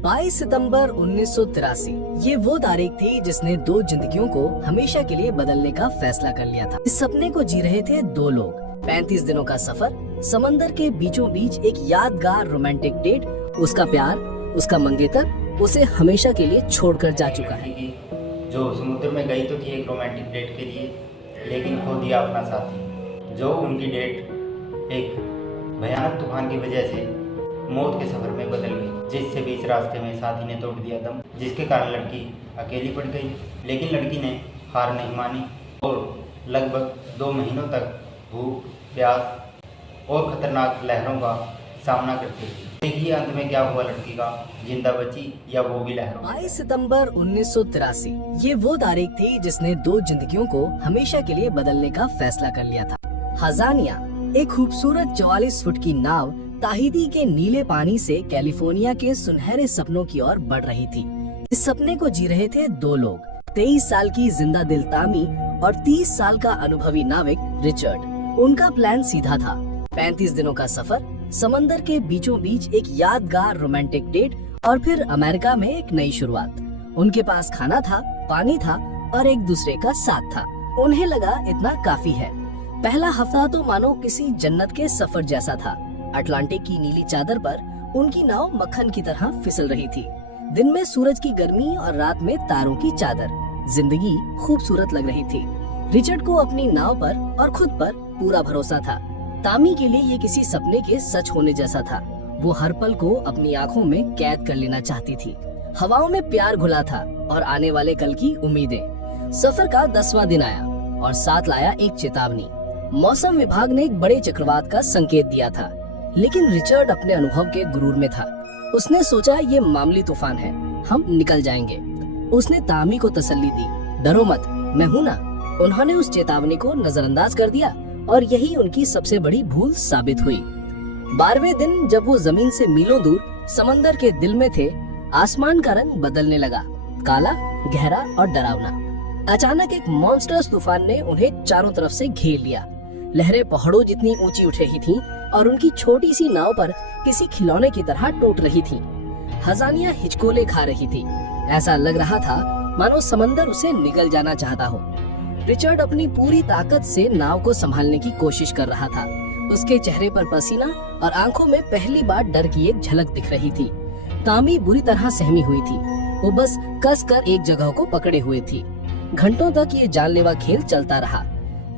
22 सितंबर 1983 ये वो तारीख थी जिसने दो जिंदगियों को हमेशा के लिए बदलने का फैसला कर लिया था। इस सपने को जी रहे थे दो लोग। 35 दिनों का सफर, समंदर के बीचों बीच एक यादगार रोमांटिक डेट, उसका प्यार, उसका मंगेतर उसे हमेशा के लिए छोड़कर जा चुका है। जो समुद्र में गई तो थी एक रोमांटिक डेट के लिए, लेकिन खो दिया अपना साथी। जो उनकी डेट एक भयानक तूफान की वजह से मौत के सफर में बदल गई, जिससे बीच रास्ते में साथी ने तोड़ दिया दम, जिसके कारण लड़की अकेली पड़ गई। लेकिन लड़की ने हार नहीं मानी और लगभग 2 महीनों तक भूख, प्यास और खतरनाक लहरों का सामना करती रही। देखिए अंत में क्या हुआ लड़की का, जिंदा बची या वो भी लहरों। 22 सितंबर 1983 ये वो तारीख थी जिसने दो जिंदगियों को हमेशा के लिए बदलने का फैसला कर लिया था। हजानिया एक खूबसूरत 44 फुट की नाव ताहिती के नीले पानी से कैलिफोर्निया के सुनहरे सपनों की ओर बढ़ रही थी। इस सपने को जी रहे थे दो लोग, 23 साल की जिंदा दिल तामी और 30 साल का अनुभवी नाविक रिचर्ड। उनका प्लान सीधा था, 35 दिनों का सफर, समंदर के बीचों बीच एक यादगार रोमांटिक डेट और फिर अमेरिका में एक नई शुरुआत। उनके पास खाना था, पानी था और एक दूसरे का साथ था। उन्हें लगा इतना काफी है। पहला हफ्ता तो मानो किसी जन्नत के सफर जैसा था। अटलांटिक की नीली चादर पर उनकी नाव मक्खन की तरह फिसल रही थी। दिन में सूरज की गर्मी और रात में तारों की चादर। जिंदगी खूबसूरत लग रही थी। रिचर्ड को अपनी नाव पर और खुद पर पूरा भरोसा था। तामी के लिए ये किसी सपने के सच होने जैसा था। वो हर पल को अपनी आंखों में कैद कर लेना चाहती थी। हवाओं में प्यार घुला था और आने वाले कल की उम्मीदें। सफर का 10वां दिन आया और साथ लाया एक चेतावनी। मौसम विभाग ने एक बड़े चक्रवात का संकेत दिया था, लेकिन रिचर्ड अपने अनुभव के गुरूर में था। उसने सोचा ये मामूली तूफान है, हम निकल जाएंगे। उसने तामी को तसल्ली दी, डरो मत, मैं हूँ ना। उन्होंने उस चेतावनी को नजरअंदाज कर दिया और यही उनकी सबसे बड़ी भूल साबित हुई। 12वें दिन जब वो जमीन से मीलों दूर समंदर के दिल में थे, आसमान का रंग बदलने लगा, काला, गहरा और डरावना। अचानक एक मॉन्स्टर्स तूफान ने उन्हें चारों तरफ से घेर लिया। लहरें पहाड़ों जितनी ऊंची उठ रही थीं और उनकी छोटी सी नाव पर किसी खिलौने की तरह टूट रही थी। हजानिया हिचकोले खा रही थी। ऐसा लग रहा था मानो समंदर उसे निगल जाना चाहता हो। रिचर्ड अपनी पूरी ताकत से नाव को संभालने की कोशिश कर रहा था। उसके चेहरे पर पसीना और आंखों में पहली बार डर की एक झलक दिख रही थी। तामी बुरी तरह सहमी हुई थी। वो बस कस कर एक जगह को पकड़े हुए थी। घंटों तक ये जानलेवा खेल चलता रहा।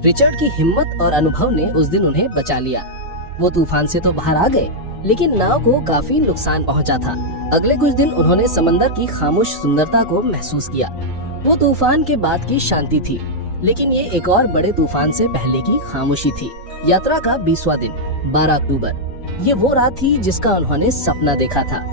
रिचर्ड की हिम्मत और अनुभव ने उस दिन उन्हें बचा लिया। वो तूफान से तो बाहर आ गए, लेकिन नाव को काफी नुकसान पहुंचा था। अगले कुछ दिन उन्होंने समंदर की खामोश सुंदरता को महसूस किया। वो तूफान के बाद की शांति थी, लेकिन ये एक और बड़े तूफान से पहले की खामोशी थी। यात्रा का 20वां दिन, 12 अक्टूबर। ये वो रात थी जिसका उन्होंने सपना देखा था।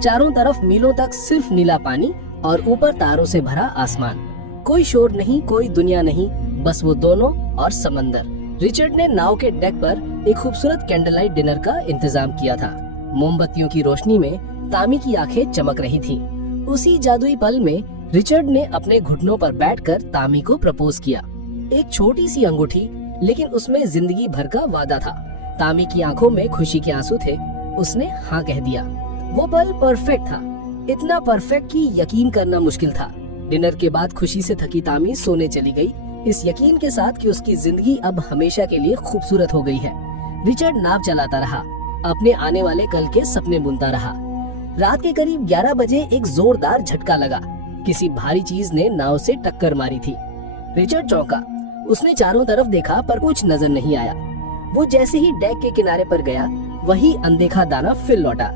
चारों तरफ मीलों तक सिर्फ नीला पानी और ऊपर तारों से भरा आसमान। कोई शोर नहीं, कोई दुनिया नहीं, बस वो दोनों और समंदर। रिचर्ड ने नाव के डेक पर एक खूबसूरत कैंडल लाइट डिनर का इंतजाम किया था। मोमबत्तियों की रोशनी में तामी की आंखें चमक रही थीं। उसी जादुई पल में रिचर्ड ने अपने घुटनों पर बैठकर तामी को प्रपोज किया। एक छोटी सी अंगूठी, लेकिन उसमें जिंदगी भर का वादा था। तामी की आंखों में खुशी के आंसू थे। उसने हाँ कह दिया। वो पल परफेक्ट था, इतना परफेक्ट कि यकीन करना मुश्किल था। डिनर के बाद खुशी से थकी तामी सोने चली गई, इस यकीन के साथ कि उसकी जिंदगी अब हमेशा के लिए खूबसूरत हो गई है। रिचर्ड नाव चलाता रहा, अपने आने वाले कल के सपने बुनता रहा। रात के करीब 11 बजे एक जोरदार झटका लगा। किसी भारी चीज ने नाव से टक्कर मारी थी। रिचर्ड चौंका। उसने चारों तरफ देखा पर कुछ नजर नहीं आया। वो जैसे ही डेक के किनारे पर गया, वही अनदेखा दाना फिर लौटा।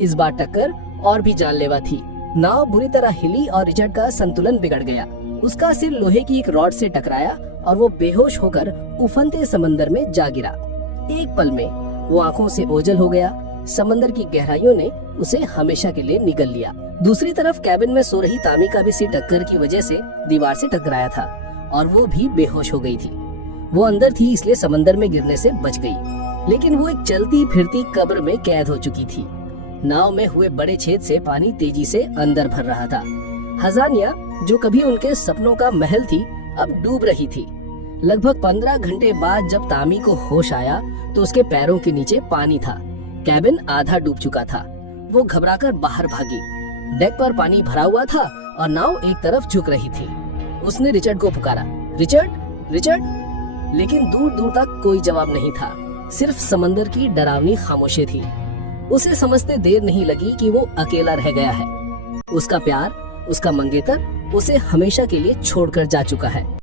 इस बार टक्कर और भी जानलेवा थी। नाव बुरी तरह हिली और रिचर्ड का संतुलन बिगड़ गया। उसका सिर लोहे की एक रॉड से टकराया और वो बेहोश होकर उफनते समंदर में जा गिरा। एक पल में वो आंखों से ओझल हो गया। समंदर की गहराइयों ने उसे हमेशा के लिए निगल लिया। दूसरी तरफ कैबिन में सो रही तामी का भी सिर टक्कर की वजह से दीवार से टकराया था और वो भी बेहोश हो गई थी। वो अंदर थी, इसलिए समंदर में गिरने से बच गई, लेकिन वो एक चलती फिरती कब्र में कैद हो चुकी थी। नाव में हुए बड़े छेद से पानी तेजी से अंदर भर रहा था। हजानिया, जो कभी उनके सपनों का महल थी, अब डूब रही थी। लगभग 15 घंटे बाद जब तामी को होश आया तो उसके पैरों के नीचे पानी था। कैबिन आधा डूब चुका था। वो घबराकर बाहर भागी। डेक पर पानी भरा हुआ था और नाव एक तरफ झुक रही थी। उसने रिचर्ड को पुकारा, रिचर्ड, रिचर्ड। लेकिन दूर दूर तक कोई जवाब नहीं था, सिर्फ समंदर की डरावनी खामोशी थी। उसे समझते देर नहीं लगी कि वो अकेला रह गया है। उसका प्यार, उसका मंगेतर उसे हमेशा के लिए छोड़कर जा चुका है।